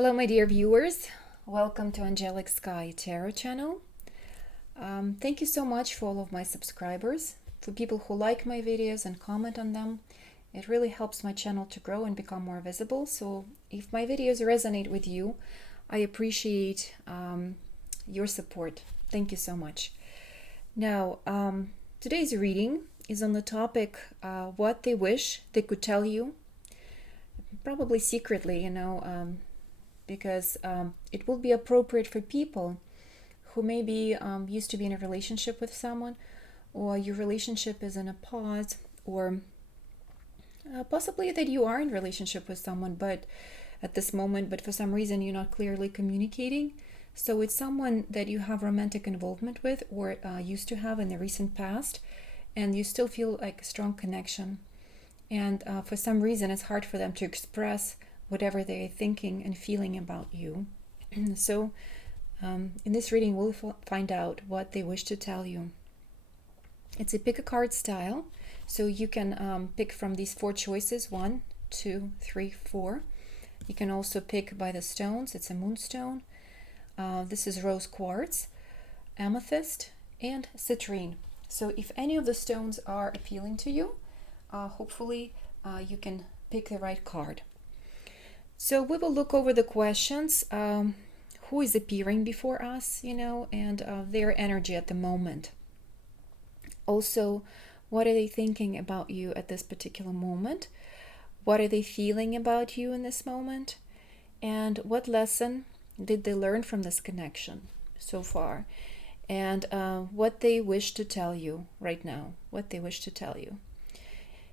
Hello, my dear viewers. Welcome to Angelic Sky Tarot channel. Thank you so much for all of my subscribers, for people who like my videos and comment on them. It really helps my channel to grow and become more visible. So if my videos resonate with you, I appreciate your support. Thank you so much. Now, today's reading is on the topic what they wish they could tell you, probably secretly, because it will be appropriate for people who maybe used to be in a relationship with someone, or your relationship is in a pause, or possibly that you are in a relationship with someone but at this moment, but for some reason you're not clearly communicating. So it's someone that you have romantic involvement with, or used to have in the recent past, and you still feel like a strong connection. And for some reason it's hard for them to express whatever they're thinking and feeling about you. So in this reading we'll find out what they wish to tell you. It's a pick a card style, so you can pick from these 4 choices: 1, 2, 3, 4. You can also pick by the stones. It's a moonstone. This is rose quartz, amethyst, and citrine. So if any of the stones are appealing to you, hopefully you can pick the right card. So we will look over the questions. Who is appearing before us, and their energy at the moment. Also, what are they thinking about you at this particular moment? What are they feeling about you in this moment? And what lesson did they learn from this connection so far? And what they wish to tell you right now, what they wish to tell you,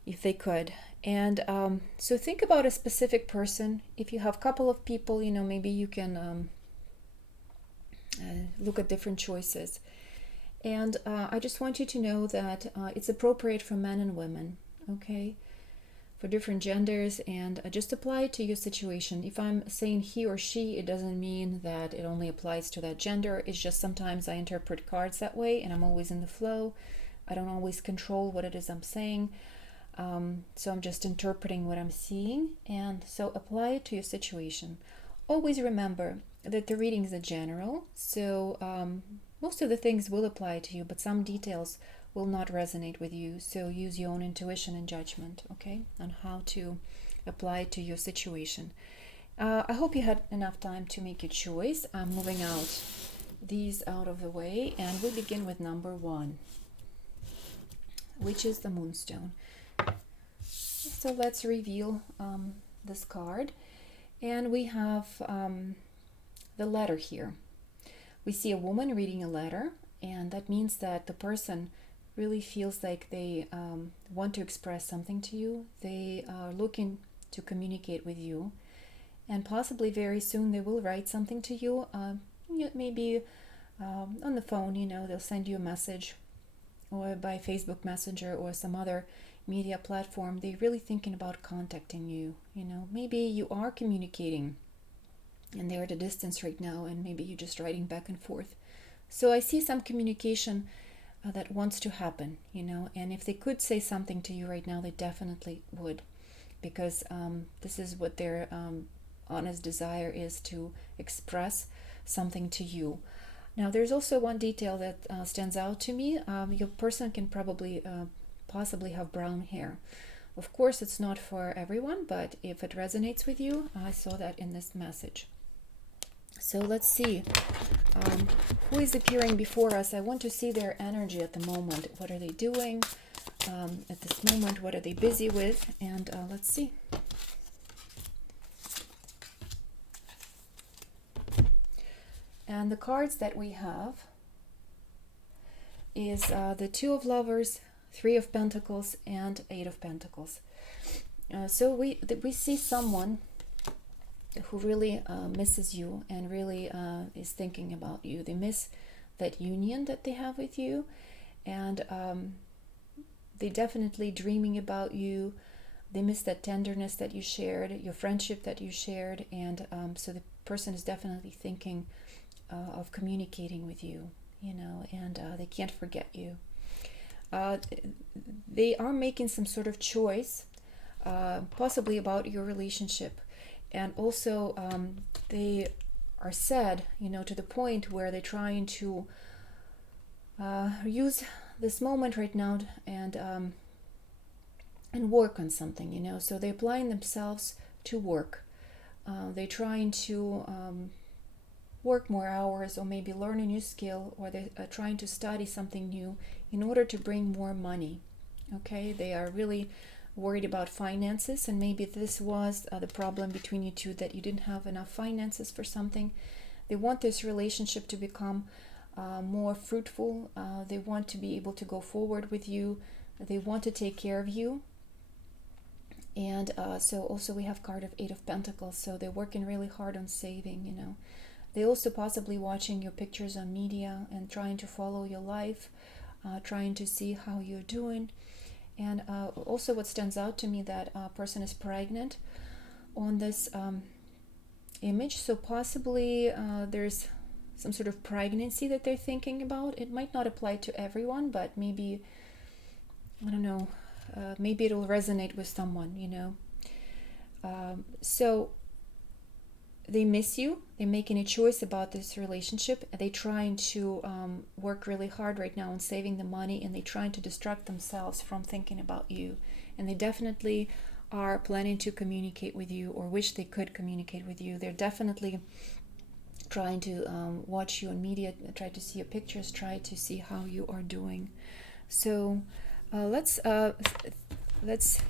if they could. And so think about a specific person. If you have a couple of people, maybe you can look at different choices. And I just want you to know that it's appropriate for men and women, okay? For different genders, and just apply it to your situation. If I'm saying he or she, it doesn't mean that it only applies to that gender. It's just sometimes I interpret cards that way, and I'm always in the flow. I don't always control what it is I'm saying. So I'm just interpreting what I'm seeing, and so apply it to your situation. Always remember that the readings are general, so most of the things will apply to you, but some details will not resonate with you. So use your own intuition and judgment, okay, on how to apply it to your situation. I hope you had enough time to make your choice. I'm moving out these out of the way, and we begin with number 1, which is the moonstone. So let's reveal this card, and we have the letter here. We see a woman reading a letter, and that means that the person really feels like they want to express something to you. They are looking to communicate with you, and possibly very soon they will write something to you. Maybe on the phone, they'll send you a message, or by Facebook Messenger or some other media platform. They're really thinking about contacting you. Maybe you are communicating and they're at a distance right now, and maybe you're just writing back and forth. So I see some communication that wants to happen, and if they could say something to you right now, they definitely would, because this is what their honest desire is, to express something to you. Now, there's also one detail that stands out to me. Your person can possibly have brown hair. Of course, it's not for everyone, but if it resonates with you, I saw that in this message. So let's see who is appearing before us. I want to see their energy at the moment. What are they doing at this moment? What are they busy with? And let's see. And the cards that we have is the 2 of Lovers, 3 of Pentacles, and 8 of Pentacles. So we see someone who really misses you and really is thinking about you. They miss that union that they have with you, and they definitely dreaming about you. They miss that tenderness that you shared, your friendship that you shared, and so the person is definitely thinking of communicating with you, and they can't forget you. They are making some sort of choice, possibly about your relationship, And also they are sad, to the point where they're trying to use this moment right now and work on something, so they're applying themselves to work. They're trying to work more hours, or maybe learn a new skill, or they're trying to study something new in order to bring more money. Okay, they are really worried about finances, and maybe this was the problem between you two, that you didn't have enough finances for something. They want this relationship to become more fruitful. They want to be able to go forward with you. They want to take care of you. And so also we have card of Eight of Pentacles, so they're working really hard on saving. They also possibly watching your pictures on media and trying to follow your life, trying to see how you're doing. And also what stands out to me, that person is pregnant on this image, so possibly there's some sort of pregnancy that they're thinking about. It might not apply to everyone, but maybe, I don't know, maybe it'll resonate with someone, so they miss you. They're making a choice about this relationship. They're trying to work really hard right now on saving the money, and they're trying to distract themselves from thinking about you. And they definitely are planning to communicate with you, or wish they could communicate with you. They're definitely trying to watch you on media, try to see your pictures, try to see how you are doing. So let's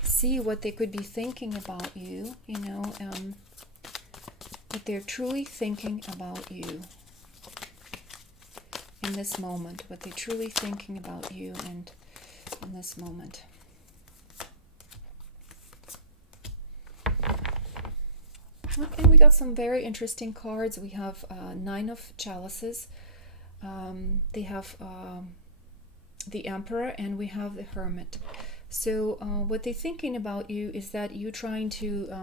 see what they could be thinking about you, what they're truly thinking about you in this moment, what they're truly thinking about you and in this moment. Okay, we got some very interesting cards. We have Nine of Chalices. They have the Emperor, and we have the Hermit. So what they're thinking about you is that you're trying to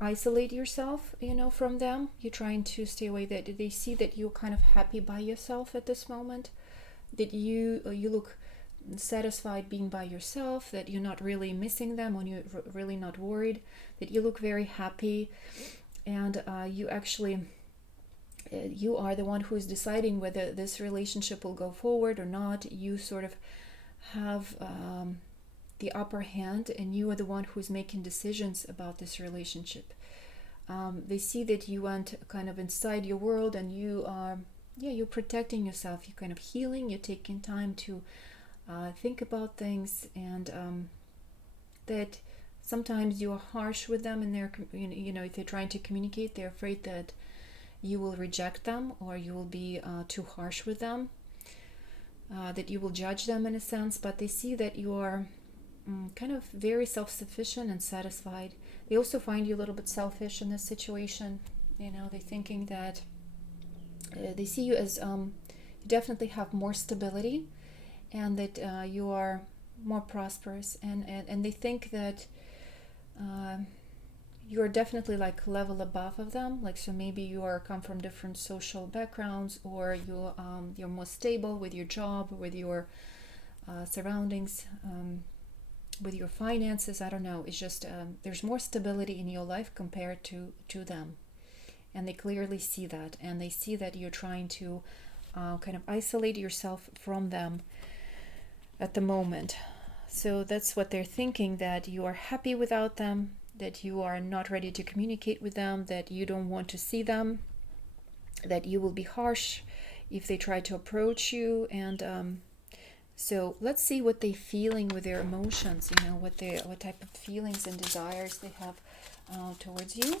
isolate yourself, from them. You're trying to stay away. That they see that you're kind of happy by yourself at this moment, that you look satisfied being by yourself, that you're not really missing them, or you're really not worried, that you look very happy, and you actually you are the one who is deciding whether this relationship will go forward or not. You sort of have the upper hand, and you are the one who's making decisions about this relationship. They see that you went kind of inside your world, and you are, you're protecting yourself. You're kind of healing. You're taking time to think about things, and that sometimes you are harsh with them, and they're, if they're trying to communicate, they're afraid that you will reject them, or you will be too harsh with them, that you will judge them in a sense. But they see that you are kind of very self-sufficient and satisfied. They also find you a little bit selfish in this situation. They're thinking that they see you as you definitely have more stability, and that you are more prosperous, and they think that you're definitely like level above of them. Like, so maybe you are come from different social backgrounds, or you're more stable with your job, with your surroundings, with your finances. I don't know. It's just there's more stability in your life compared to them, and they clearly see that, and they see that you're trying to kind of isolate yourself from them at the moment. So that's what they're thinking, that you are happy without them, that you are not ready to communicate with them, that you don't want to see them, that you will be harsh if they try to approach you. And so let's see what they're feeling with their emotions, what type of feelings and desires they have towards you.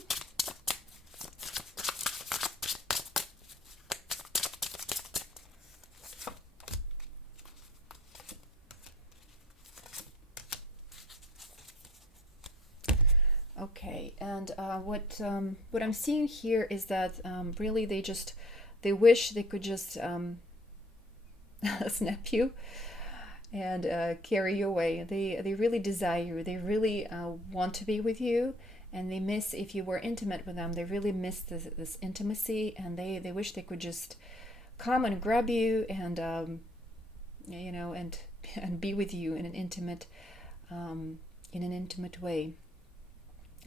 Okay, and what I'm seeing here is that really they wish they could just snap you and carry you away. They really desire you. They really want to be with you, and they miss, if you were intimate with them, they really miss this intimacy, and they wish they could just come and grab you and and be with you in an intimate way.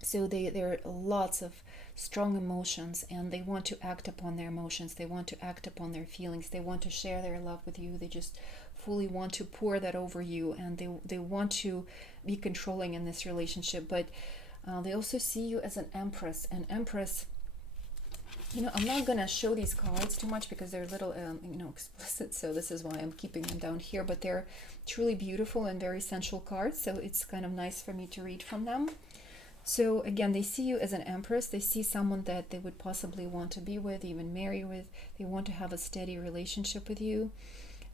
So there are lots of strong emotions, and they want to act upon their emotions. They want to act upon their feelings. They want to share their love with you. They just fully want to pour that over you, and they want to be controlling in this relationship. But they also see you as an empress. An empress, I'm not going to show these cards too much because they're a little, explicit. So this is why I'm keeping them down here. But they're truly beautiful and very sensual cards. So it's kind of nice for me to read from them. So again, they see you as an empress. They see someone that they would possibly want to be with, even marry with. They want to have a steady relationship with you.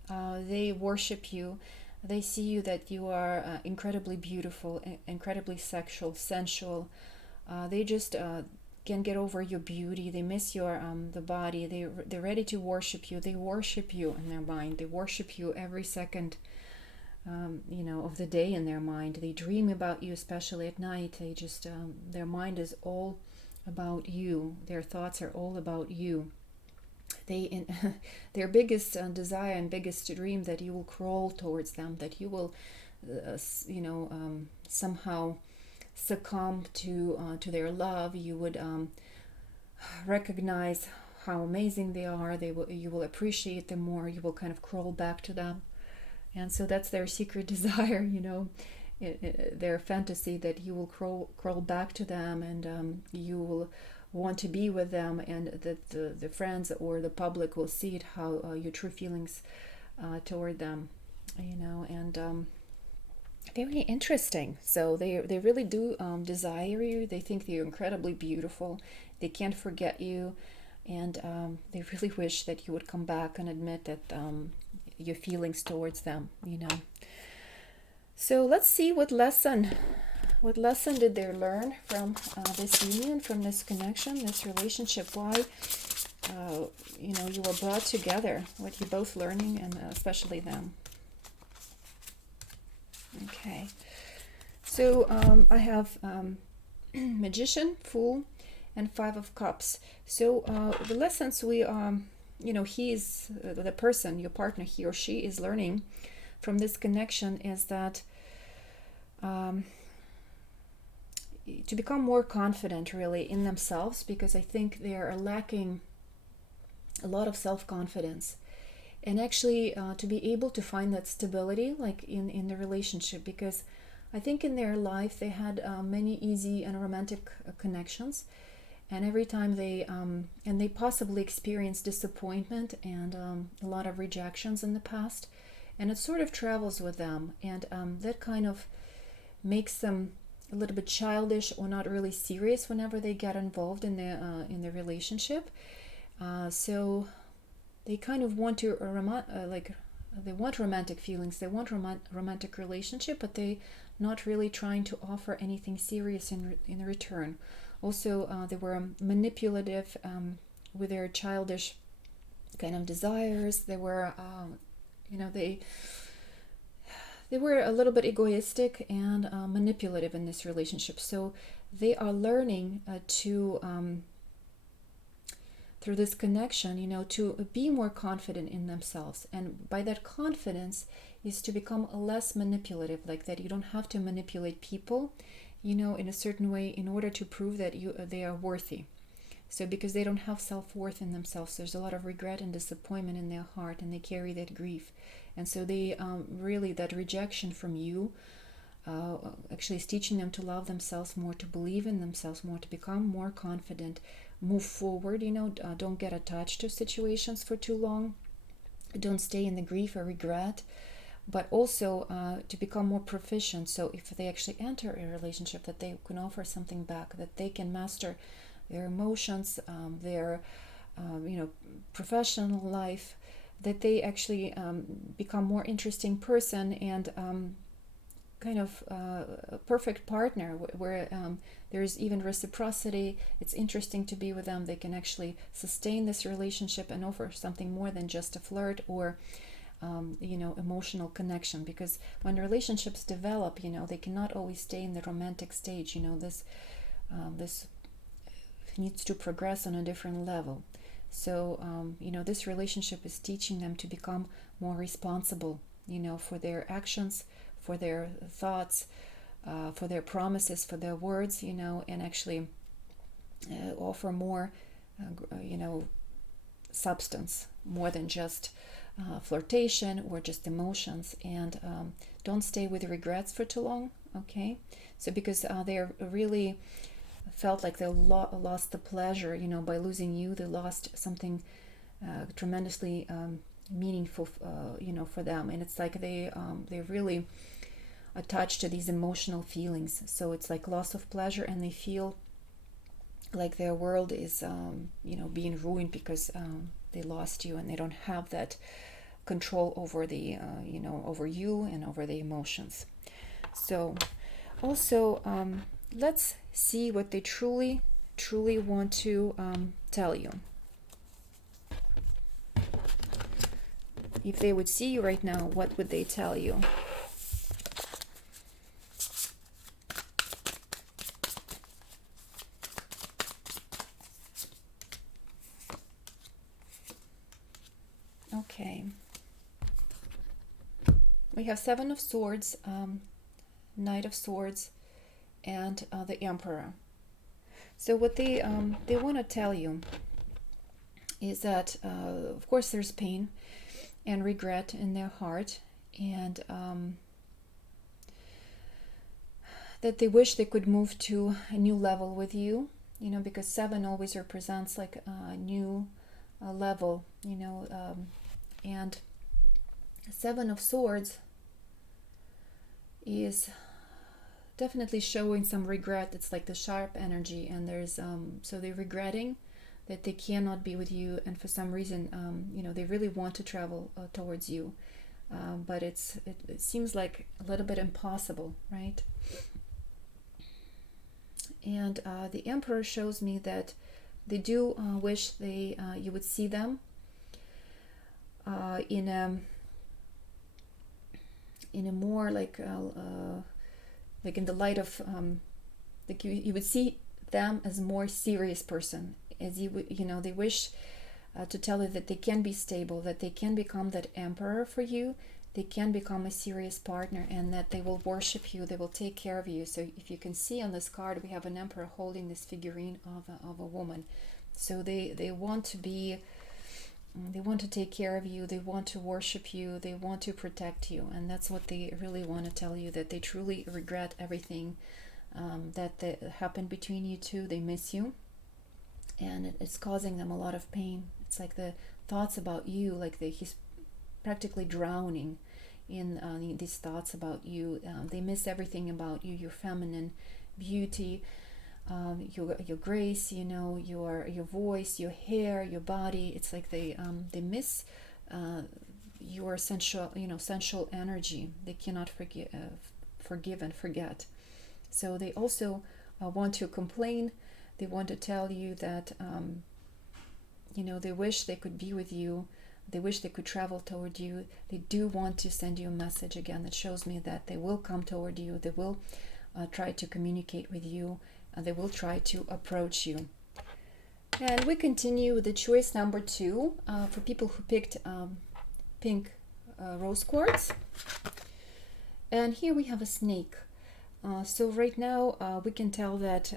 They worship you. They see you that you are incredibly beautiful, incredibly sexual, sensual. They just can't get over your beauty. They miss your the body. They're ready to worship you. They worship you in their mind. They worship you every second of the day in their mind. They dream about you, especially at night. They just their mind is all about you. Their thoughts are all about you. Their biggest desire and biggest dream that you will crawl towards them, that you will somehow succumb to their love. You would recognize how amazing they are. You will appreciate them more. You will kind of crawl back to them. And so that's their secret desire, their fantasy, that you will crawl back to them, and you will want to be with them, and that the friends or the public will see it, how your true feelings toward them, and very interesting. So they really do desire you. They think that you're incredibly beautiful. They can't forget you, and they really wish that you would come back and admit that your feelings towards them. So let's see what lesson did they learn from this union, from this connection, this relationship. Why you were brought together, what you're both learning, and especially them. Okay, so I have Magician, Fool, and Five of Cups. So the lessons he is the person, your partner, he or she is learning from this connection is that to become more confident really in themselves, because I think they are lacking a lot of self-confidence, and actually to be able to find that stability like in the relationship, because I think in their life they had many easy and romantic connections, and every time they possibly experienced disappointment and a lot of rejections in the past, and it sort of travels with them, and that kind of makes them a little bit childish or not really serious whenever they get involved in the relationship. So they kind of want to they want romantic feelings, they want romantic relationship, but they not really trying to offer anything serious in return. Also, they were manipulative with their childish kind of desires. They were, they were a little bit egoistic and manipulative in this relationship. So they are learning through this connection, to be more confident in themselves. And by that confidence is to become less manipulative, like that you don't have to manipulate people, in a certain way in order to prove that they are worthy. So because they don't have self-worth in themselves, there's a lot of regret and disappointment in their heart, and they carry that grief. And so they really, that rejection from you actually is teaching them to love themselves more, to believe in themselves more, to become more confident, move forward, don't get attached to situations for too long, don't stay in the grief or regret, but also to become more proficient. So if they actually enter a relationship, that they can offer something back, that they can master their emotions, their professional life, that they actually become more interesting person, and kind of a perfect partner where there's even reciprocity. It's interesting to be with them. They can actually sustain this relationship and offer something more than just a flirt or emotional connection, because when relationships develop, they cannot always stay in the romantic stage. This needs to progress on a different level. So this relationship is teaching them to become more responsible, for their actions, for their thoughts, for their promises, for their words, and actually offer more, substance, more than just flirtation or just emotions. And don't stay with regrets for too long, okay? So because they're really felt like they lost the pleasure, by losing you. They lost something tremendously meaningful, for them. And it's like they really attached to these emotional feelings. So it's like loss of pleasure, and they feel like their world is, being ruined because they lost you, and they don't have that control over the, over you and over the emotions. So also, let's see what they truly want to tell you. If they would see you right now, what would they tell you? Okay. We have Seven of Swords, Knight of Swords, and the Emperor. So what they want to tell you is that, of course, there's pain and regret in their heart, and that they wish they could move to a new level with you, because 7 always represents like a new level, and 7 of Swords is definitely showing some regret. It's like the sharp energy, and there's so they're regretting that they cannot be with you, and for some reason, they really want to travel towards you, but it seems like a little bit impossible, right? And the Emperor shows me that they do wish you would see them in a more like in the light of like you would see them as a more serious person, as they wish to tell you that they can be stable, that they can become that emperor for you, they can become a serious partner, and that they will worship you, they will take care of you. So if you can see on this card, we have an emperor holding this figurine of a woman. So they want to be, they want to take care of you, they want to worship you, they want to protect you, and that's what they really want to tell you, that they truly regret everything that happened between you two. They miss you, and it's causing them a lot of pain. It's like the thoughts about you, like he's practically drowning in these thoughts about you. They miss everything about you, your feminine beauty, your grace, your voice, your hair, your body. It's like they miss your sensual energy. They cannot forgive and forget. So they also want to complain. They want to tell you that they wish they could be with you. They wish they could travel toward you. They do want to send you a message again that shows me that they will come toward you. They will try to communicate with you. They will try to approach you. And we continue with the choice number 2 for people who picked pink rose quartz. And here we have a snake. So right now we can tell that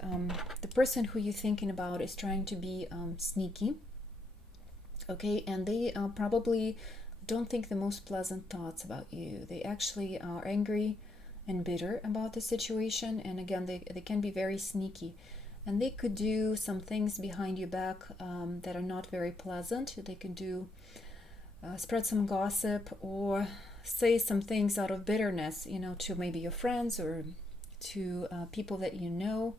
the person who you're thinking about is trying to be sneaky. Okay, and they probably don't think the most pleasant thoughts about you. They actually are angry and bitter about the situation, and again they can be very sneaky, and they could do some things behind your back that are not very pleasant. They could do spread some gossip or say some things out of bitterness, to maybe your friends or to people that you know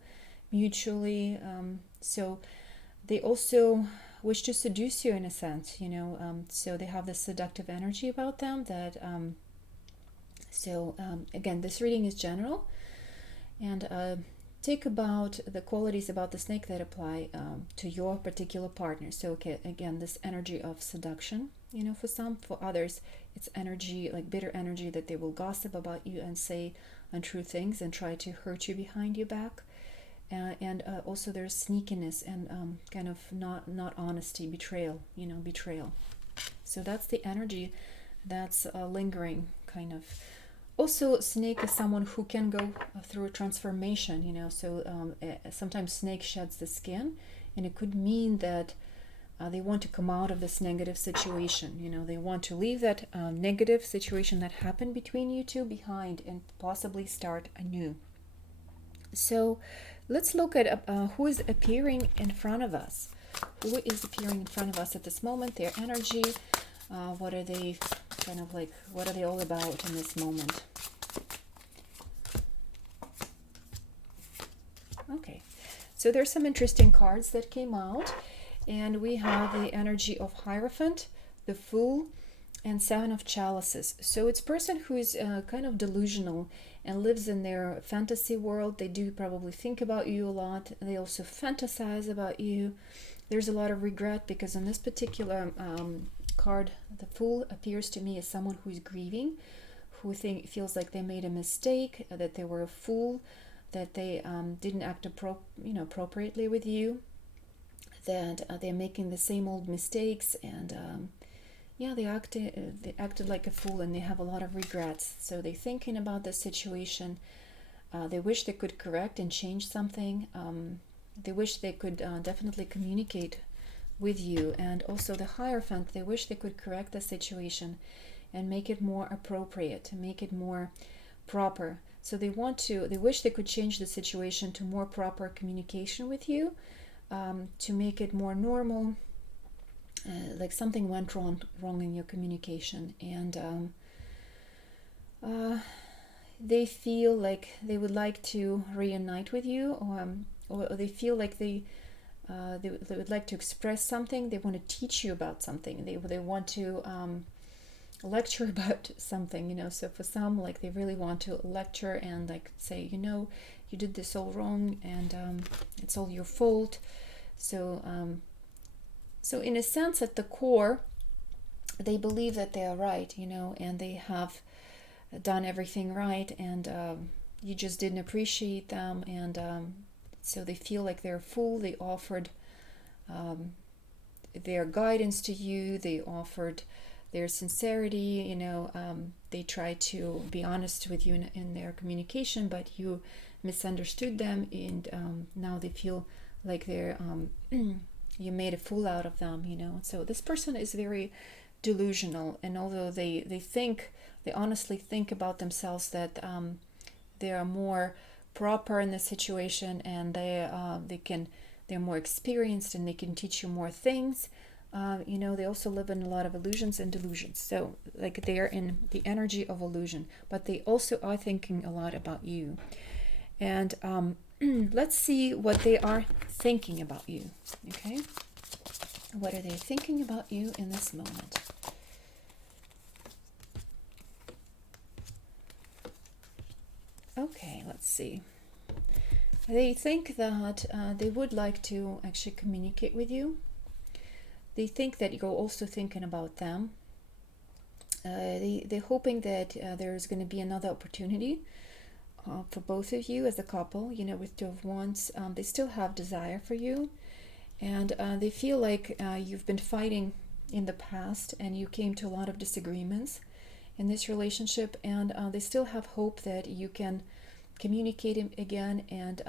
mutually. So they also wish to seduce you in a sense, so they have this seductive energy about them that again, this reading is general, and think about the qualities about the snake that apply to your particular partner. So okay, again, this energy of seduction, for some. For others, it's energy, like bitter energy, that they will gossip about you and say untrue things and try to hurt you behind your back. And also there's sneakiness and kind of not honesty, betrayal. So that's the energy that's lingering kind of Also, snake is someone who can go through a transformation, so sometimes snake sheds the skin, and it could mean that they want to come out of this negative situation. They want to leave that negative situation that happened between you two behind and possibly start anew. So let's look at who is appearing in front of us. Who is appearing in front of us at this moment? Their energy. What are they what are they all about in this moment? Okay, so there's some interesting cards that came out, and we have the energy of Hierophant, the Fool, and Seven of Chalices. So it's a person who is kind of delusional and lives in their fantasy world. They do probably think about you a lot. They also fantasize about you. There's a lot of regret because in this particular card, the Fool appears to me as someone who is grieving, who feels like they made a mistake, that they were a fool, that they didn't act appropriately with you, that they're making the same old mistakes, and they acted like a fool, and they have a lot of regrets. So they're thinking about the situation. They wish they could correct and change something. They wish they could definitely communicate with you. And also the Hierophant, they wish they could correct the situation and make it more appropriate, make it more proper. So they wish they could change the situation to more proper communication with you, to make it more normal, like something went wrong in your communication. And they feel like they would like to reunite with you, or they feel like they would like to express something. They want to teach you about something. They want to lecture about something, so for some, like, they really want to lecture and like say, you did this all wrong, and it's all your fault. So in a sense, at the core, they believe that they are right, and they have done everything right, and you just didn't appreciate them, and so they feel like they're a fool. They offered their guidance to you. They offered their sincerity. They tried to be honest with you in their communication, but you misunderstood them, and now they feel like they're you made a fool out of them. So this person is very delusional, and although they honestly think about themselves that they are more proper in the situation, and they're more experienced, and they can teach you more things. They also live in a lot of illusions and delusions. So like they're in the energy of illusion, but they also are thinking a lot about you. And let's see what they are thinking about you. Okay, what are they thinking about you in this moment? Okay, let's see. They think that they would like to actually communicate with you. They think that you're also thinking about them. They're hoping that there's going to be another opportunity for both of you as a couple, with Two of Wands. They still have desire for you, and they feel like you've been fighting in the past, and you came to a lot of disagreements in this relationship, and they still have hope that you can communicate again and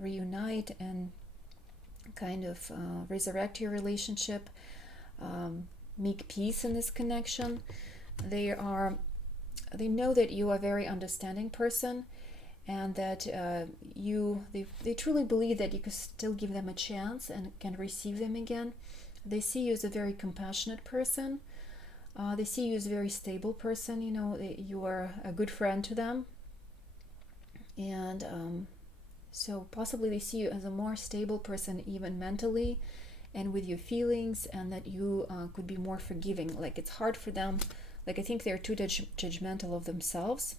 reunite and kind of resurrect your relationship, make peace in this connection. They know that you are a very understanding person, and that they truly believe that you can still give them a chance and can receive them again. They see you as a very compassionate person. They see you as a very stable person. You are a good friend to them, and so possibly they see you as a more stable person, even mentally and with your feelings, and that you could be more forgiving. Like, it's hard for them. Like, I think they're too judgmental of themselves,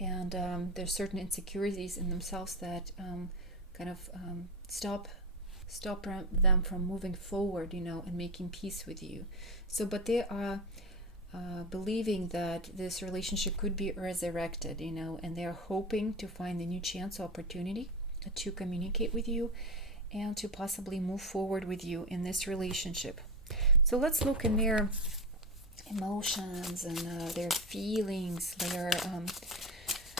and there's certain insecurities in themselves that kind of stop them from moving forward, and making peace with you. So, but they are believing that this relationship could be resurrected, and they're hoping to find a new chance or opportunity to communicate with you and to possibly move forward with you in this relationship. So let's look in their emotions and their feelings, their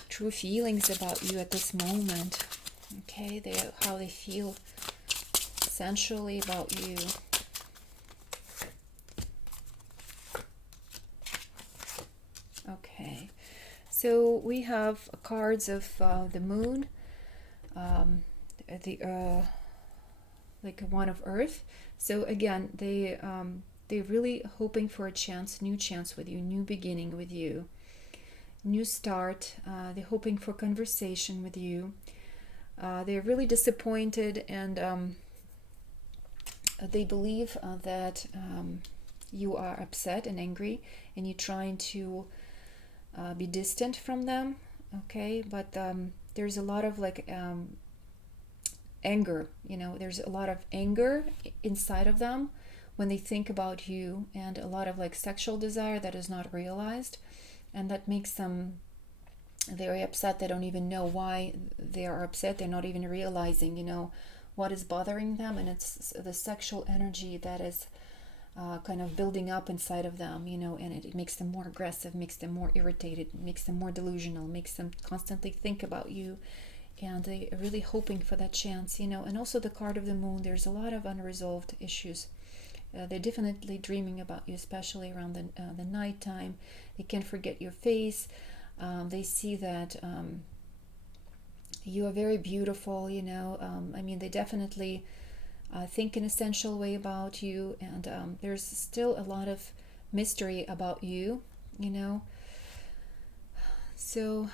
true feelings about you at this moment. Okay, how they feel sensually about you. Okay, so we have cards of the moon, the like one of earth. So again, they're really hoping for a chance, new chance with you, new beginning with you, new start. They're hoping for conversation with you. They're really disappointed, and they believe that you are upset and angry, and you're trying to be distant from them. Okay, but there's a lot of anger. There's a lot of anger inside of them when they think about you, and a lot of sexual desire that is not realized, and that makes them very upset. They don't even know why they are upset. They're not even realizing what is bothering them, and it's the sexual energy that is kind of building up inside of them, and it makes them more aggressive, makes them more irritated, makes them more delusional, makes them constantly think about you, and they're really hoping for that chance, and also the card of the moon, there's a lot of unresolved issues. They're definitely dreaming about you, especially around the night time. They can't forget your face. They see that you are very beautiful, they definitely think in an essential way about you, and there's still a lot of mystery about you, So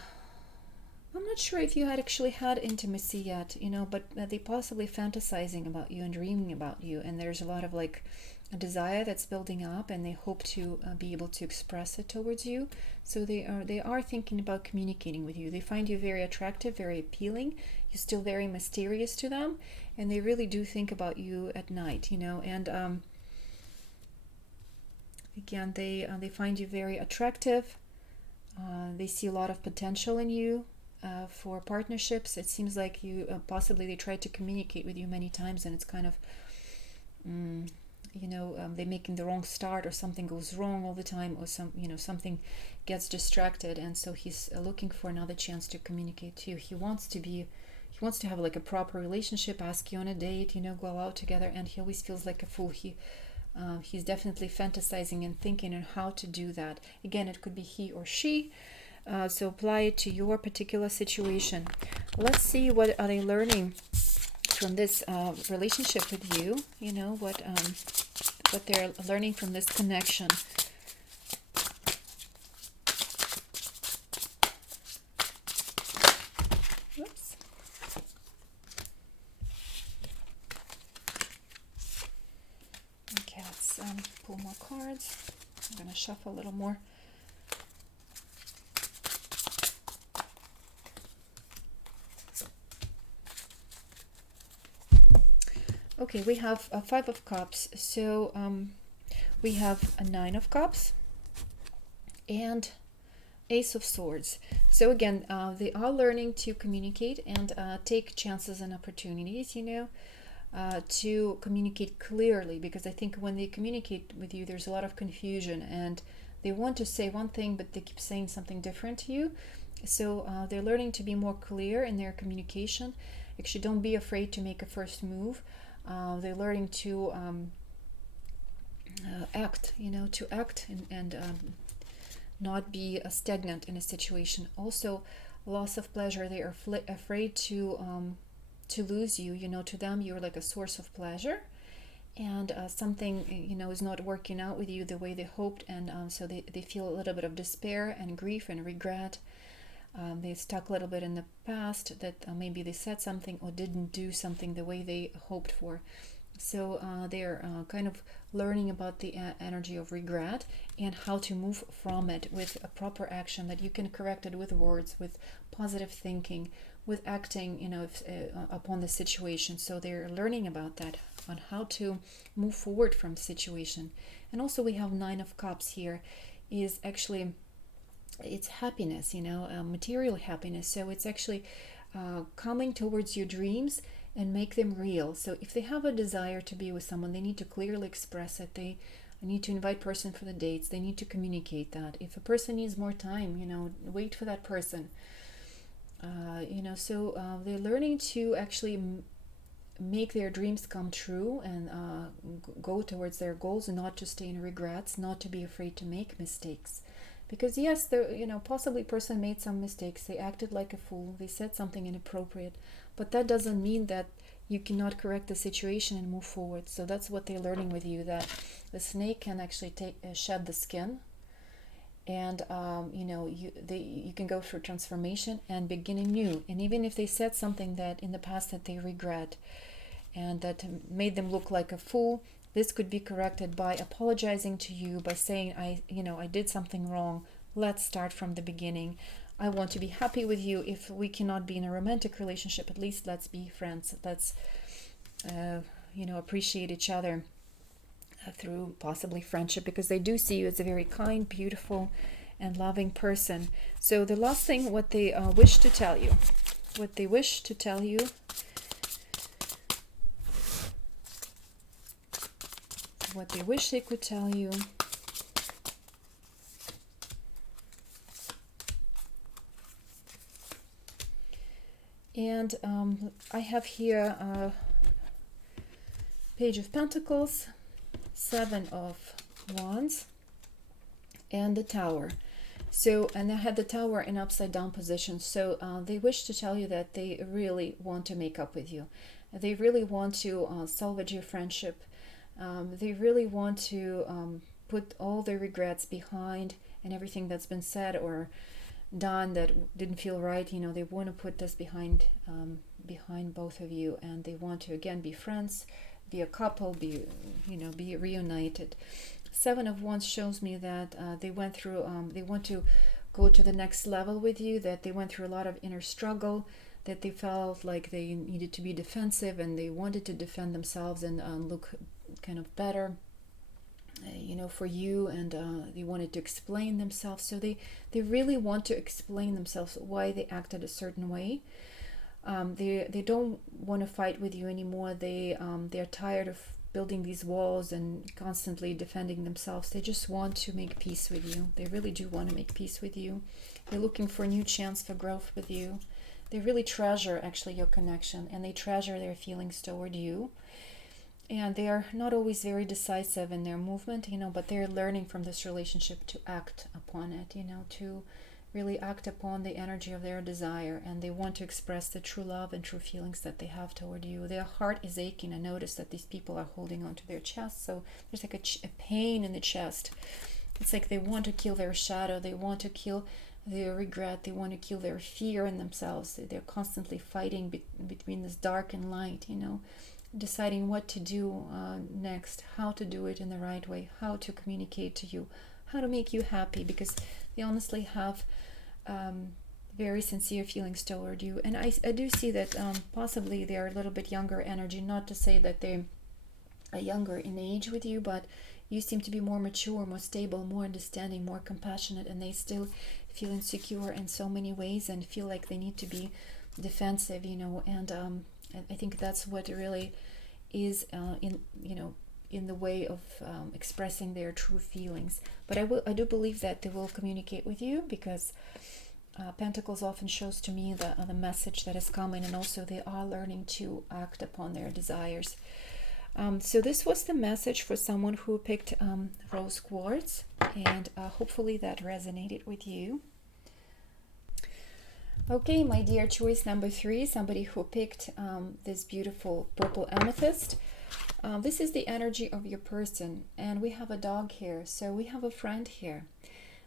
I'm not sure if you had actually had intimacy yet, but they possibly fantasizing about you and dreaming about you, and there's a lot of a desire that's building up, and they hope to be able to express it towards you. So they are thinking about communicating with you. They find you very attractive, very appealing. You're still very mysterious to them, and they really do think about you at night, and again, they find you very attractive. They see a lot of potential in you. For partnerships, it seems like you possibly they tried to communicate with you many times, and it's kind of they're making the wrong start, or something goes wrong all the time, or something gets distracted, and so he's looking for another chance to communicate to you. He wants to have a proper relationship, ask you on a date, go out together, and he always feels like a fool. He's definitely fantasizing and thinking on how to do that. Again, it could be he or she. So apply it to your particular situation. Let's see, what are they learning from this relationship with you? What they're learning from this connection. Whoops. Okay, let's pull more cards. I'm going to shuffle a little more. Okay, we have a Five of Cups. So we have a Nine of Cups and Ace of Swords. So again, they are learning to communicate and take chances and opportunities, to communicate clearly, because I think when they communicate with you, there's a lot of confusion, and they want to say one thing, but they keep saying something different to you. So they're learning to be more clear in their communication. Actually, don't be afraid to make a first move. They're learning to act, to act and not be stagnant in a situation. Also, loss of pleasure. They are afraid to lose you. To them, you're like a source of pleasure, and something is not working out with you the way they hoped, and so they feel a little bit of despair and grief and regret. They're stuck a little bit in the past, that maybe they said something or didn't do something the way they hoped for. So they're kind of learning about the energy of regret and how to move from it with a proper action, that you can correct it with words, with positive thinking, with acting, upon the situation. So they're learning about that, on how to move forward from the situation. And also we have Nine of Cups here, is actually, it's happiness, material happiness. So it's actually coming towards your dreams and make them real. So if they have a desire to be with someone, they need to clearly express it. They They need to invite person for the dates. They need to communicate that. If a person needs more time, wait for that person. So they're learning to actually make their dreams come true and go towards their goals, and not to stay in regrets, not to be afraid to make mistakes. Because yes, the possibly person made some mistakes. They acted like a fool. They said something inappropriate, but that doesn't mean that you cannot correct the situation and move forward. So that's what they're learning with you, that the snake can actually shed the skin, and you can go through transformation and beginning new. And even if they said something that in the past that they regret and that made them look like a fool, this could be corrected by apologizing to you, by saying, I did something wrong. Let's start from the beginning. I want to be happy with you. If we cannot be in a romantic relationship, at least let's be friends. Let's appreciate each other through possibly friendship, because they do see you as a very kind, beautiful, and loving person. So the last thing, what they wish to tell you, what they wish to tell you, what they wish they could tell you. And I have here Page of Pentacles, Seven of Wands, and the Tower. So, and I had the Tower in upside down position. So they wish to tell you that they really want to make up with you. They really want to salvage your friendship. They really want to put all their regrets behind, and everything that's been said or done that didn't feel right. They want to put this behind both of you, and they want to again be friends, be a couple, be reunited. Seven of Wands shows me that they went through, they want to go to the next level with you, that they went through a lot of inner struggle, that they felt like they needed to be defensive, and they wanted to defend themselves and look kind of better, for you, and they wanted to explain themselves. So they really want to explain themselves, why they acted a certain way. They don't want to fight with you anymore. They're tired of building these walls and constantly defending themselves. They just want to make peace with you. They really do want to make peace with you. They're looking for a new chance for growth with you. They really treasure actually your connection, and they treasure their feelings toward you. And they are not always very decisive in their movement, but they're learning from this relationship to act upon it, to really act upon the energy of their desire. And they want to express the true love and true feelings that they have toward you. Their heart is aching. I notice that these people are holding onto their chest. So there's like a pain in the chest. It's like they want to kill their shadow. They want to kill their regret. They want to kill their fear in themselves. They're constantly fighting between this dark and light, deciding what to do next, how to do it in the right way, how to communicate to you, how to make you happy, because they honestly have very sincere feelings toward you. And I do see that possibly they're a little bit younger energy, not to say that they are younger in age with you, but you seem to be more mature, more stable, more understanding, more compassionate, and they still feel insecure in so many ways and feel like they need to be defensive, and I think that's what really is in the way of expressing their true feelings. But I do believe that they will communicate with you, because Pentacles often shows to me the message that is coming, and also they are learning to act upon their desires. So this was the message for someone who picked rose quartz, and hopefully that resonated with you. Okay, my dear, choice number 3, somebody who picked this beautiful purple amethyst. This is the energy of your person, and we have a dog here, so we have a friend here.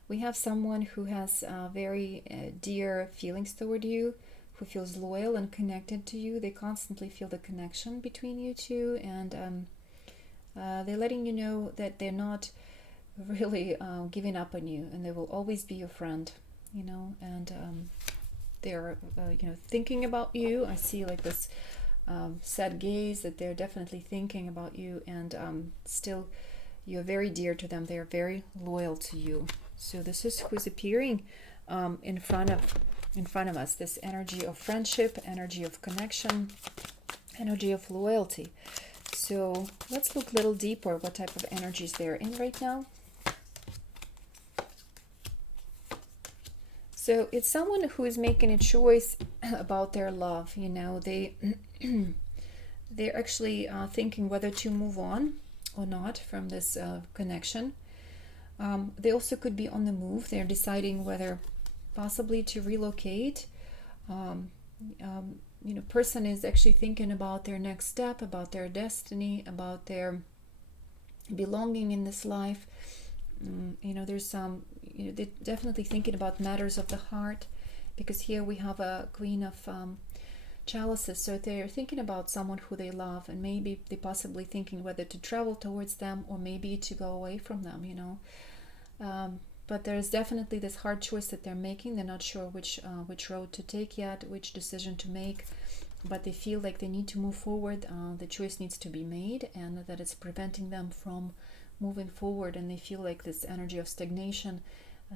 We have someone who has very dear feelings toward you, who feels loyal and connected to you. They constantly feel the connection between you two, and they're letting you know that they're not really giving up on you, and they will always be your friend, and they're thinking about you. I see like this sad gaze, that they're definitely thinking about you, and still you're very dear to them. They're very loyal to you. So this is who's appearing in front of us, this energy of friendship, energy of connection, energy of loyalty. So let's look a little deeper what type of energies they're in right now. So it's someone who is making a choice about their love. You know, they're actually thinking whether to move on or not from this connection. They also could be on the move. They're deciding whether possibly to relocate. Person is actually thinking about their next step, about their destiny, about their belonging in this life. There's some, they're definitely thinking about matters of the heart, because here we have a Queen of Chalices. So they're thinking about someone who they love, and maybe they possibly thinking whether to travel towards them or maybe to go away from them, But there's definitely this hard choice that they're making. They're not sure which road to take yet, which decision to make, but they feel like they need to move forward. The choice needs to be made, and that it's preventing them from moving forward, and they feel like this energy of stagnation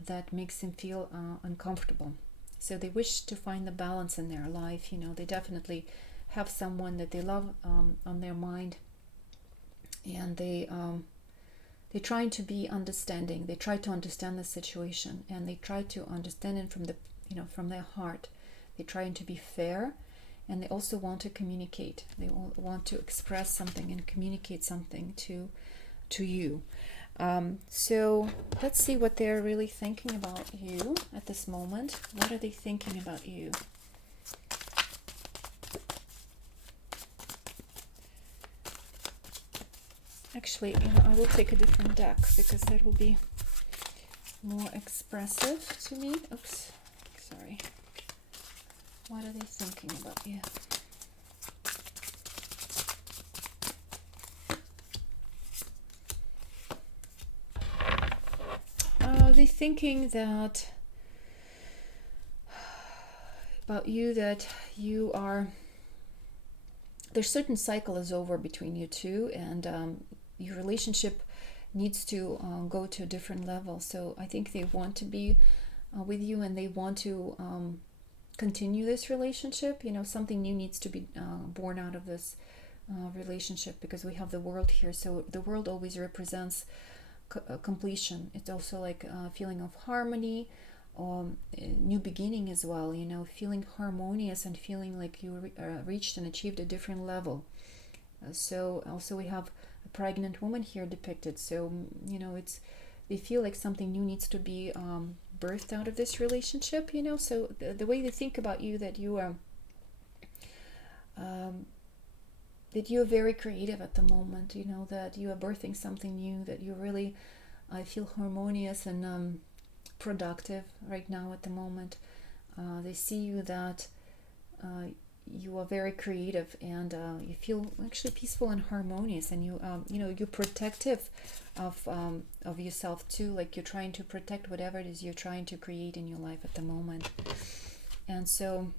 that makes them feel uncomfortable. So they wish to find the balance in their life. They definitely have someone that they love on their mind, and they're trying to be understanding. They try to understand the situation, and they try to understand it from their heart. They're trying to be fair, and they also want to communicate. They want to express something and communicate something to you. So let's see what they're really thinking about you at this moment. What are they thinking about you? Actually, I will take a different deck because that will be more expressive to me. Oops, sorry. What are they thinking about you? They're thinking that about you, that you are, there's certain cycle is over between you two, and your relationship needs to go to a different level. So I think they want to be with you, and they want to continue this relationship. Something new needs to be born out of this relationship, because we have the world here. So the world always represents completion. It's also like a feeling of harmony, new beginning as well, feeling harmonious and feeling like you reached and achieved a different level. So also we have a pregnant woman here depicted. So they feel like something new needs to be birthed out of this relationship. So the way they think about you, that you are that you're very creative at the moment, that you are birthing something new, that you really feel harmonious and productive right now at the moment. They see you that you are very creative, and you feel actually peaceful and harmonious, and you're protective of yourself too, like you're trying to protect whatever it is you're trying to create in your life at the moment. And so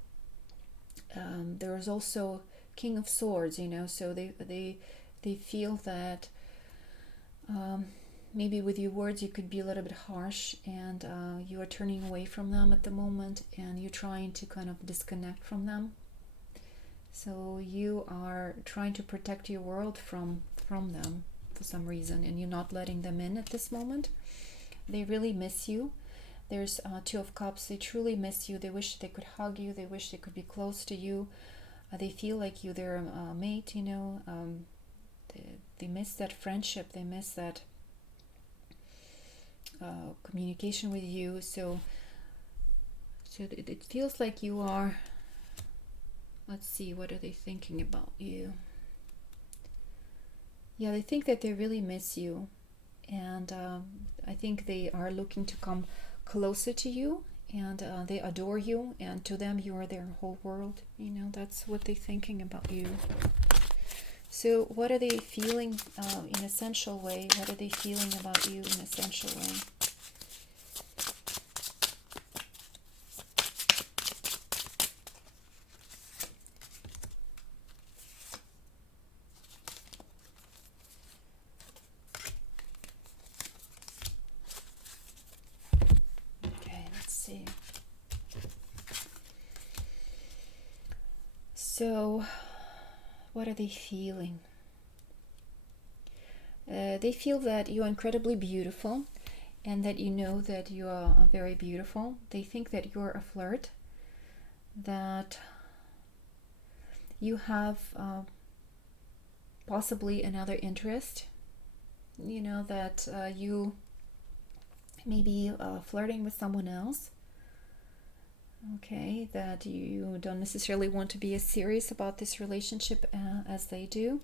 there is also King of Swords, so they feel that maybe with your words you could be a little bit harsh, and you are turning away from them at the moment, and you're trying to kind of disconnect from them. So you are trying to protect your world from them for some reason, and you're not letting them in at this moment. They really miss you. There's Two of Cups. They truly miss you. They wish they could hug you. They wish they could be close to you. They feel like you're their mate, they miss that friendship. They miss that communication with you. So it feels like you are, let's see, what are they thinking about you? Yeah, they think that they really miss you, and I think they are looking to come closer to you, and they adore you, and to them you are their whole world. That's what they're thinking about you. So what are they feeling in essential way? What are they feeling about you in essential way? So, what are they feeling? They feel that you are incredibly beautiful and that you know that you are very beautiful. They think that you're a flirt, that you have possibly another interest, that you may be flirting with someone else. Okay, that you don't necessarily want to be as serious about this relationship as they do.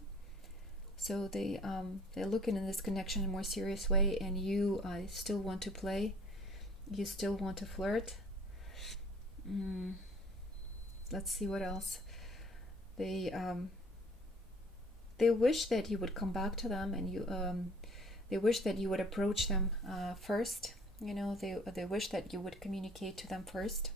So they're looking in this connection in a more serious way, and you still want to play. You still want to flirt. Let's see what else. They wish that you would come back to them, and they wish that you would approach them first. They wish that you would communicate to them first.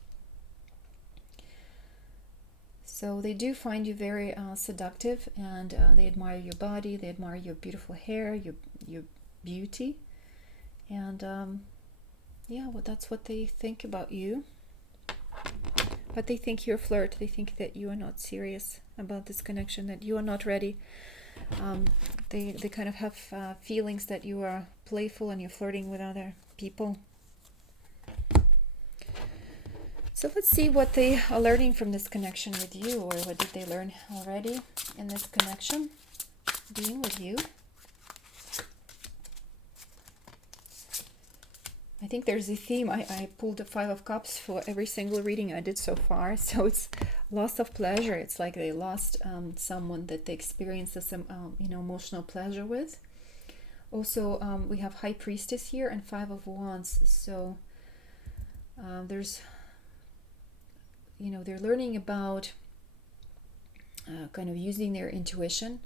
So they do find you very seductive, and they admire your body, they admire your beautiful hair, your beauty, and that's what they think about you. But they think you're a flirt. They think that you are not serious about this connection, that you are not ready. They kind of have feelings that you are playful and you're flirting with other people. So let's see what they are learning from this connection with you, or what did they learn already in this connection being with you. I think there's a theme. I pulled the Five of Cups for every single reading I did so far. So it's loss of pleasure. It's like they lost someone that they experienced some emotional pleasure with. Also, we have High Priestess here and Five of Wands. So there's they're learning about kind of using their intuition,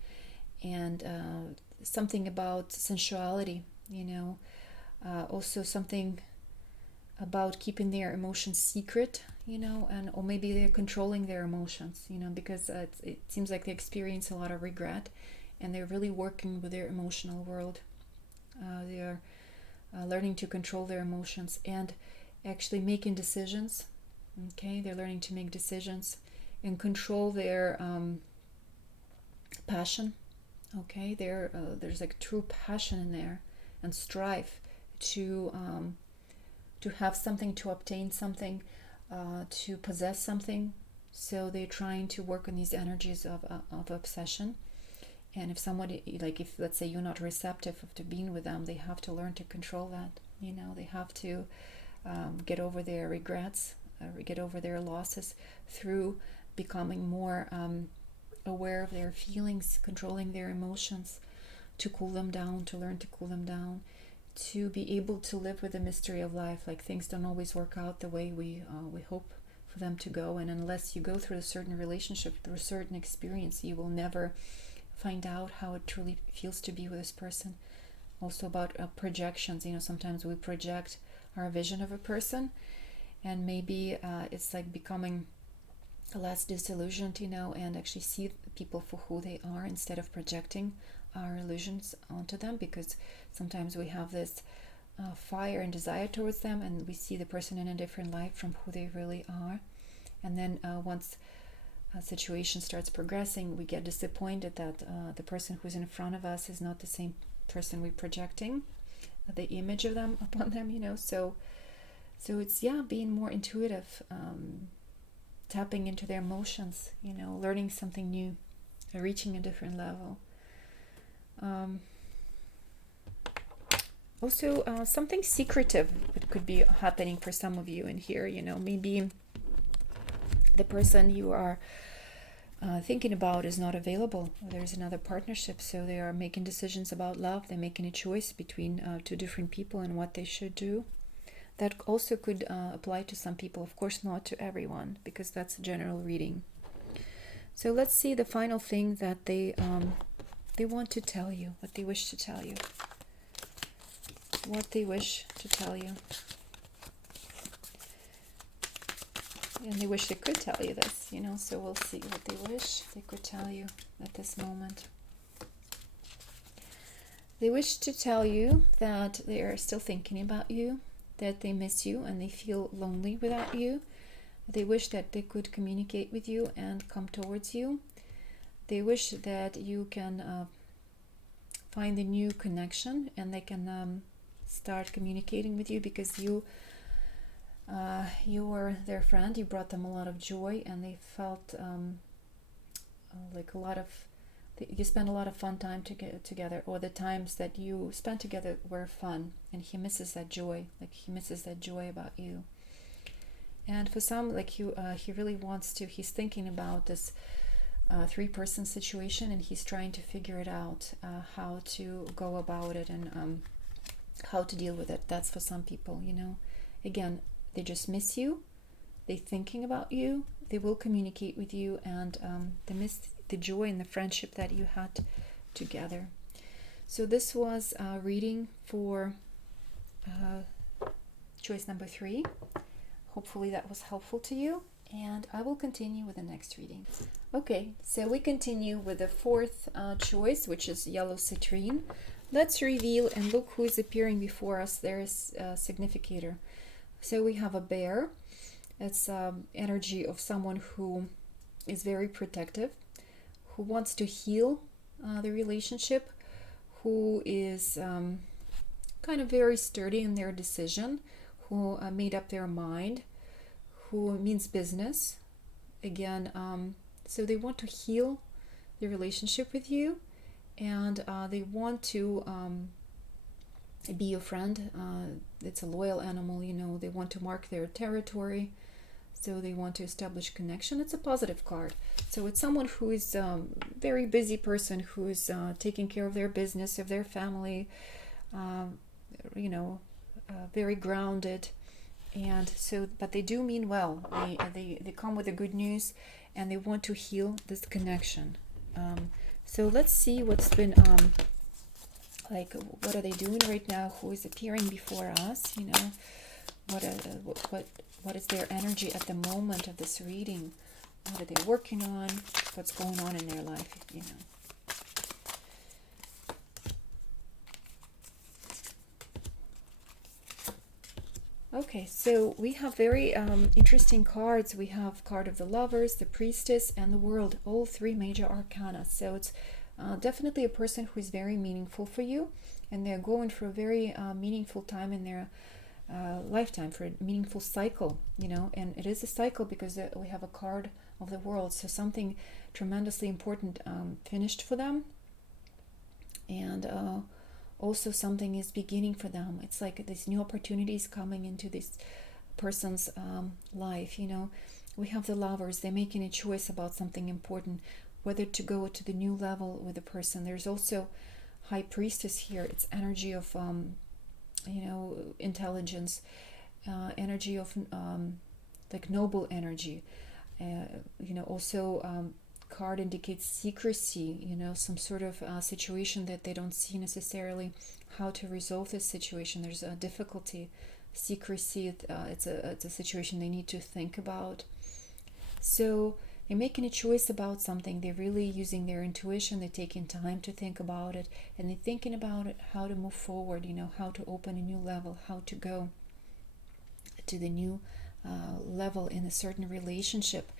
and something about sensuality, also something about keeping their emotions secret, and or maybe they're controlling their emotions, because it seems like they experience a lot of regret, and they're really working with their emotional world. They're learning to control their emotions and actually making decisions. Okay, they're learning to make decisions and control their passion. Okay, there's like true passion in there, and strive to have something, to obtain something, to possess something. So they're trying to work on these energies of obsession. And if somebody, like if let's say you're not receptive to being with them, they have to learn to control that. They have to get over their regrets, get over their losses through becoming more aware of their feelings, controlling their emotions, to cool them down, to learn to cool them down, to be able to live with the mystery of life. Like things don't always work out the way we hope for them to go, and unless you go through a certain relationship, through a certain experience, you will never find out how it truly feels to be with this person. Also about projections, sometimes we project our vision of a person, and maybe it's like becoming less disillusioned, and actually see people for who they are instead of projecting our illusions onto them, because sometimes we have this fire and desire towards them, and we see the person in a different light from who they really are. And then once a situation starts progressing, we get disappointed that the person who's in front of us is not the same person we're projecting the image of them upon them, so it's being more intuitive, tapping into their emotions, learning something new, reaching a different level. Also something secretive that could be happening for some of you in here. Maybe the person you are thinking about is not available, or there's another partnership, so they are making decisions about love. They're making a choice between two different people and what they should do. That also could apply to some people, of course not to everyone, because that's a general reading. So let's see the final thing that they want to tell you, what they wish to tell you. What they wish to tell you. And they wish they could tell you this, so we'll see what they wish they could tell you at this moment. They wish to tell you that they are still thinking about you, that they miss you and they feel lonely without you. They wish that they could communicate with you and come towards you. They wish that you can find a new connection, and they can start communicating with you because you were their friend. You brought them a lot of joy, and they felt like you spent a lot of fun time together, or the times that you spent together were fun, and he misses that joy. Like he misses that joy about you. And for some, like he really wants to. He's thinking about this 3-person situation, and he's trying to figure it out, how to go about it, and how to deal with it. That's for some people, Again, they just miss you. They're thinking about you. They will communicate with you, and they miss the joy and the friendship that you had together. So this was reading for choice number 3. Hopefully that was helpful to you, and I will continue with the next reading. Okay, so we continue with the 4th choice, which is yellow citrine. Let's reveal and look who is appearing before us. There is a significator. So we have a bear. It's energy of someone who is very protective, who wants to heal the relationship, who is kind of very sturdy in their decision, who made up their mind, who means business. Again, so they want to heal the relationship with you, and they want to be your friend. It's a loyal animal, they want to mark their territory, so they want to establish connection. It's a positive card. So it's someone who is very busy person, who is taking care of their business, of their family, very grounded. And so, but they do mean well. They come with the good news, and they want to heal this connection. So let's see what's been what are they doing right now? Who is appearing before us? What is their energy at the moment of this reading? What are they working on? What's going on in their life? Okay, so we have very interesting cards. We have card of the Lovers, the Priestess, and the World, all 3 major arcana. So it's definitely a person who is very meaningful for you, and they're going for a very meaningful time in their lifetime, for a meaningful cycle, and it is a cycle because we have a card of the World. So something tremendously important finished for them, and also something is beginning for them. It's like these new opportunities coming into this person's life. We have the Lovers. They're making a choice about something important, whether to go to the new level with a person. There's also High Priestess here. It's energy of intelligence, energy of like noble energy. Also card indicates secrecy, some sort of situation that they don't see necessarily how to resolve this situation. There's a difficulty, secrecy. It's a situation they need to think about. So they're making a choice about something. They're really using their intuition. They're taking time to think about it, and they're thinking about it, how to move forward, how to open a new level, how to go to the new level in a certain relationship.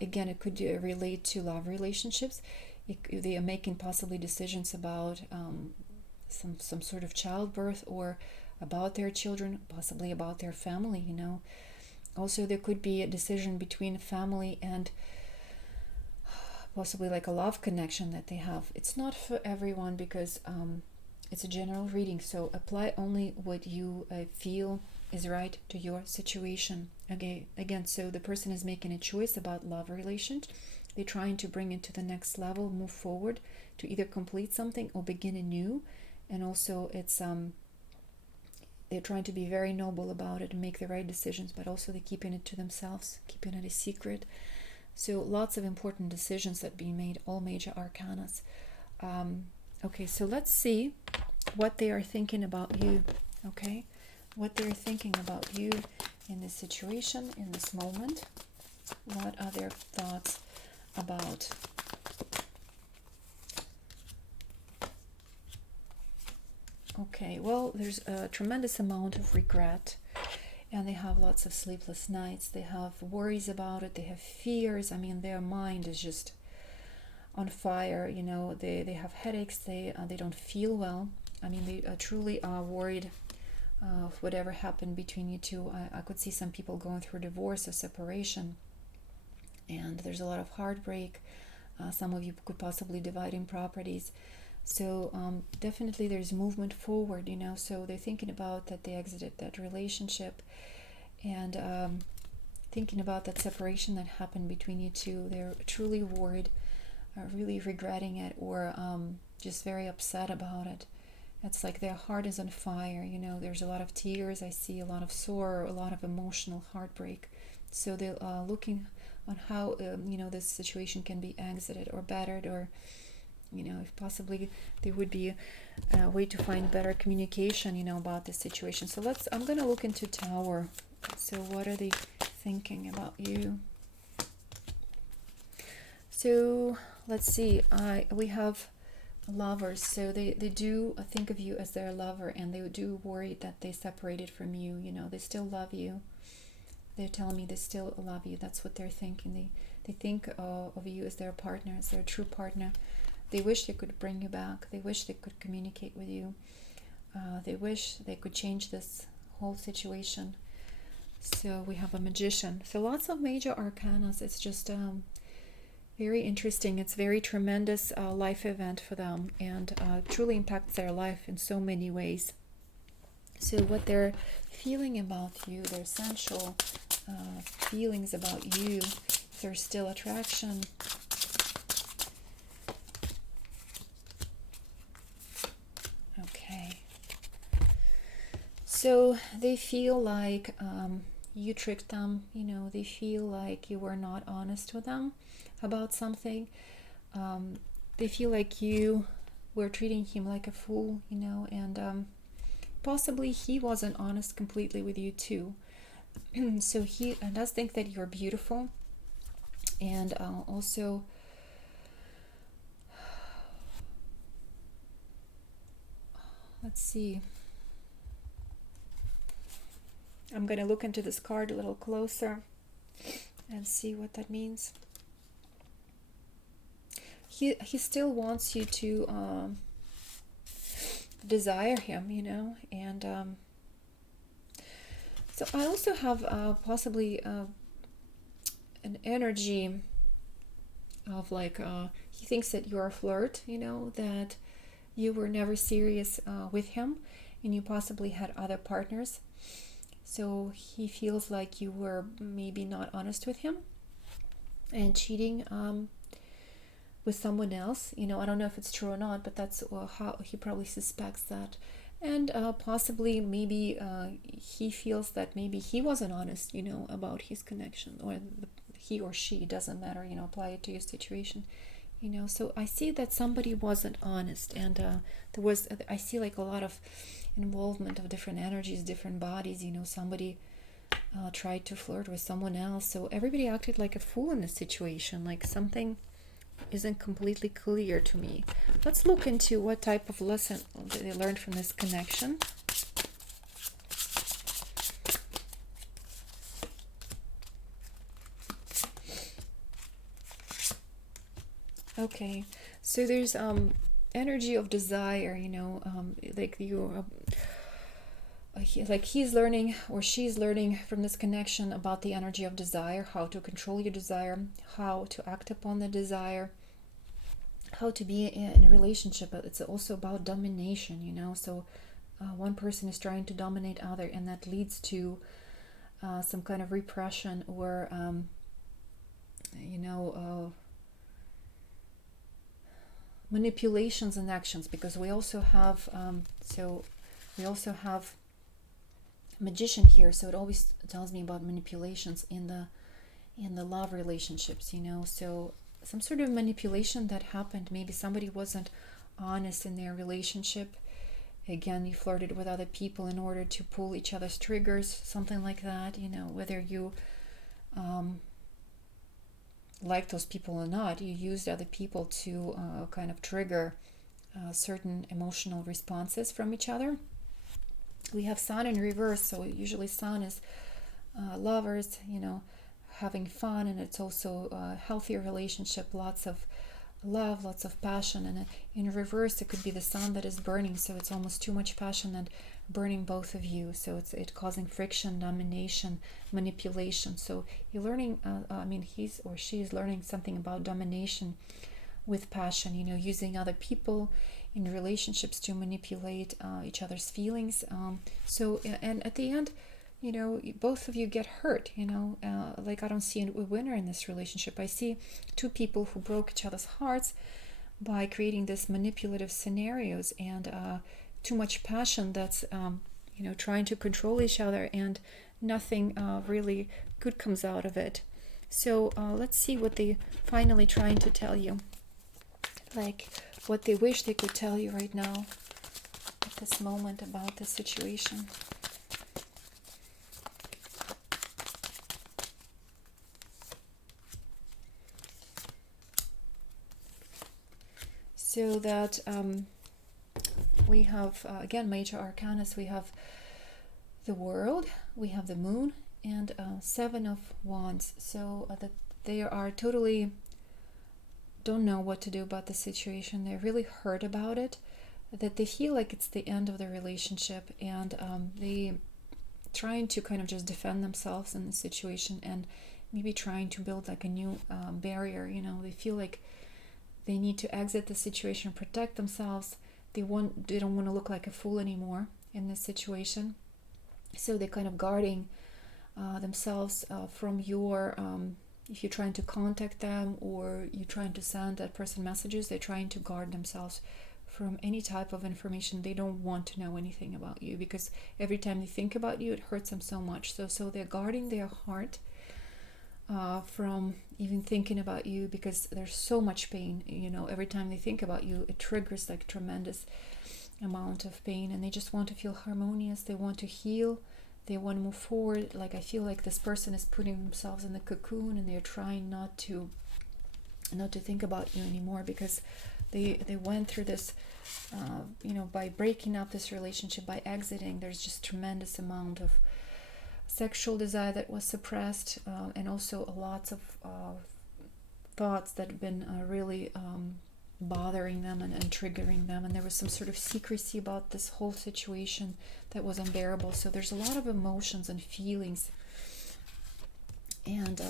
Again, it could relate to love relationships. They are making possibly decisions about some sort of childbirth, or about their children, possibly about their family. Also, there could be a decision between family and possibly like a love connection that they have. It's not for everyone because it's a general reading, so apply only what you feel is right to your situation. Again, so the person is making a choice about love relations. They're trying to bring it to the next level, move forward to either complete something or begin anew. And also it's they're trying to be very noble about it and make the right decisions, but also they're keeping it to themselves, keeping it a secret. So lots of important decisions that being made, all major arcanas. Okay, so let's see what they are thinking about you. Okay, what they're thinking about you in this situation, in this moment. What are their thoughts about? Okay, well, there's a tremendous amount of regret, and they have lots of sleepless nights. They have worries about it. They have fears. I mean, their mind is just on fire. They have headaches, they don't feel well. I mean, they truly are worried of whatever happened between you two. I could see some people going through divorce or separation, and there's a lot of heartbreak. Some of you could possibly dividing properties. So definitely there's movement forward, so they're thinking about that they exited that relationship, and thinking about that separation that happened between you two. They're truly worried, really regretting it, or just very upset about it. It's like their heart is on fire. There's a lot of tears. I see a lot of sorrow, a lot of emotional heartbreak. So they're looking on how this situation can be exited or bettered, or if possibly there would be a way to find better communication about this situation. So I'm going to look into Tower. So what are they thinking about you? So let's see. We have Lovers. So they do think of you as their lover, and they do worry that they separated from you. They still love you. They're telling me they still love you. That's what they're thinking. They think of you as their partner, as their true partner. They wish they could bring you back. They wish they could communicate with you. They wish they could change this whole situation. So we have a Magician. So lots of major arcanas. It's just very interesting. It's very tremendous life event for them, and truly impacts their life in so many ways. So what they're feeling about you, their sensual feelings about you, if there's still attraction. Okay. So they feel like you tricked them, they feel like you were not honest with them about something. They feel like you were treating him like a fool, and possibly he wasn't honest completely with you too. So he does think that you're beautiful, and also let's see. I'm going to look into this card a little closer and see what that means. He still wants you to desire him, and so I also have possibly an energy of like he thinks that you're a flirt, that you were never serious with him, and you possibly had other partners. So he feels like you were maybe not honest with him and cheating with someone else. I don't know if it's true or not, but that's how he probably suspects that. And possibly maybe he feels that maybe he wasn't honest, about his connection, or he or she, doesn't matter, apply it to your situation. So I see that somebody wasn't honest, and I see like a lot of involvement of different energies, different bodies. Somebody tried to flirt with someone else, so everybody acted like a fool in this situation, like something isn't completely clear to me. Let's look into what type of lesson they learned from this connection. Okay, so there's energy of desire, like you like he's learning or she's learning from this connection about the energy of desire, how to control your desire, how to act upon the desire, how to be in a relationship. It's also about domination, so one person is trying to dominate other, and that leads to some kind of repression, or manipulations and actions, because we also have Magician here, so it always tells me about manipulations in the love relationships, so some sort of manipulation that happened. Maybe somebody wasn't honest in their relationship. Again, you flirted with other people in order to pull each other's triggers, something like that, whether you like those people or not, you used other people to kind of trigger certain emotional responses from each other. We have Sun in reverse, so usually Sun is lovers, having fun, and it's also a healthier relationship, lots of love, lots of passion, and in reverse it could be the sun that is burning, so it's almost too much passion and burning both of you, so it's causing friction, domination, manipulation. So you're learning, he's or she is learning something about domination with passion, using other people in relationships to manipulate each other's feelings. And at the end, both of you get hurt. Like, I don't see a winner in this relationship. I see two people who broke each other's hearts by creating this manipulative scenarios, and too much passion that's trying to control each other, and nothing really good comes out of it. So let's see what they finally trying to tell you, like what they wish they could tell you right now at this moment about the situation. So that we have, again, major arcanas. We have the World, we have the Moon, and Seven of Wands. So that they are totally don't know what to do about the situation. They're really hurt about it, that they feel like it's the end of the relationship, and they trying to kind of just defend themselves in the situation, and maybe trying to build like a new barrier. They feel like they need to exit the situation, protect themselves. They don't want to look like a fool anymore in this situation. So they're kind of guarding themselves from your, if you're trying to contact them or you're trying to send that person messages, they're trying to guard themselves from any type of information. They don't want to know anything about you, because every time they think about you, it hurts them so much. So they're guarding their heart from even thinking about you, because there's so much pain. Every time they think about you, it triggers like tremendous amount of pain, and they just want to feel harmonious. They want to heal. They want to move forward. Like, I feel like this person is putting themselves in the cocoon, and they're trying not to think about you anymore, because they went through this, by breaking up this relationship, by exiting. There's just tremendous amount of sexual desire that was suppressed, and also lots of thoughts that have been really bothering them and triggering them, and there was some sort of secrecy about this whole situation that was unbearable. So there's a lot of emotions and feelings, and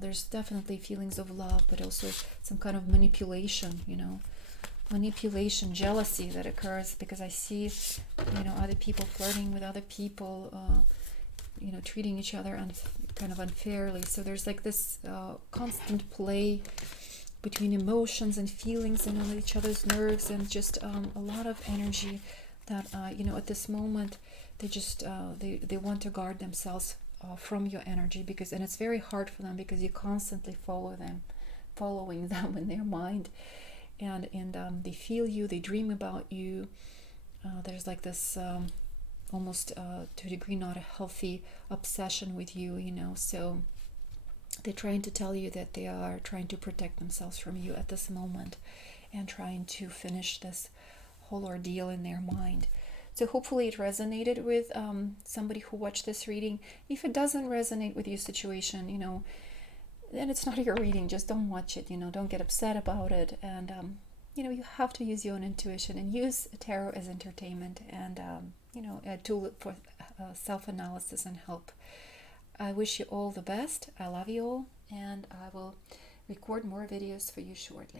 there's definitely feelings of love, but also some kind of manipulation, jealousy that occurs, because I see other people flirting with other people, treating each other kind of unfairly. So there's like this constant play between emotions and feelings, and on each other's nerves, and just a lot of energy that at this moment they just they want to guard themselves from your energy, and it's very hard for them, because you constantly following them in their mind, and they feel you, they dream about you. There's like this almost to a degree not a healthy obsession with you, so they're trying to tell you that they are trying to protect themselves from you at this moment, and trying to finish this whole ordeal in their mind. So hopefully it resonated with somebody who watched this reading. If it doesn't resonate with your situation, then it's not your reading. Just don't watch it. Don't get upset about it. And you have to use your own intuition, and use tarot as entertainment, and a tool for self-analysis and help. I wish you all the best. I love you all, and I will record more videos for you shortly.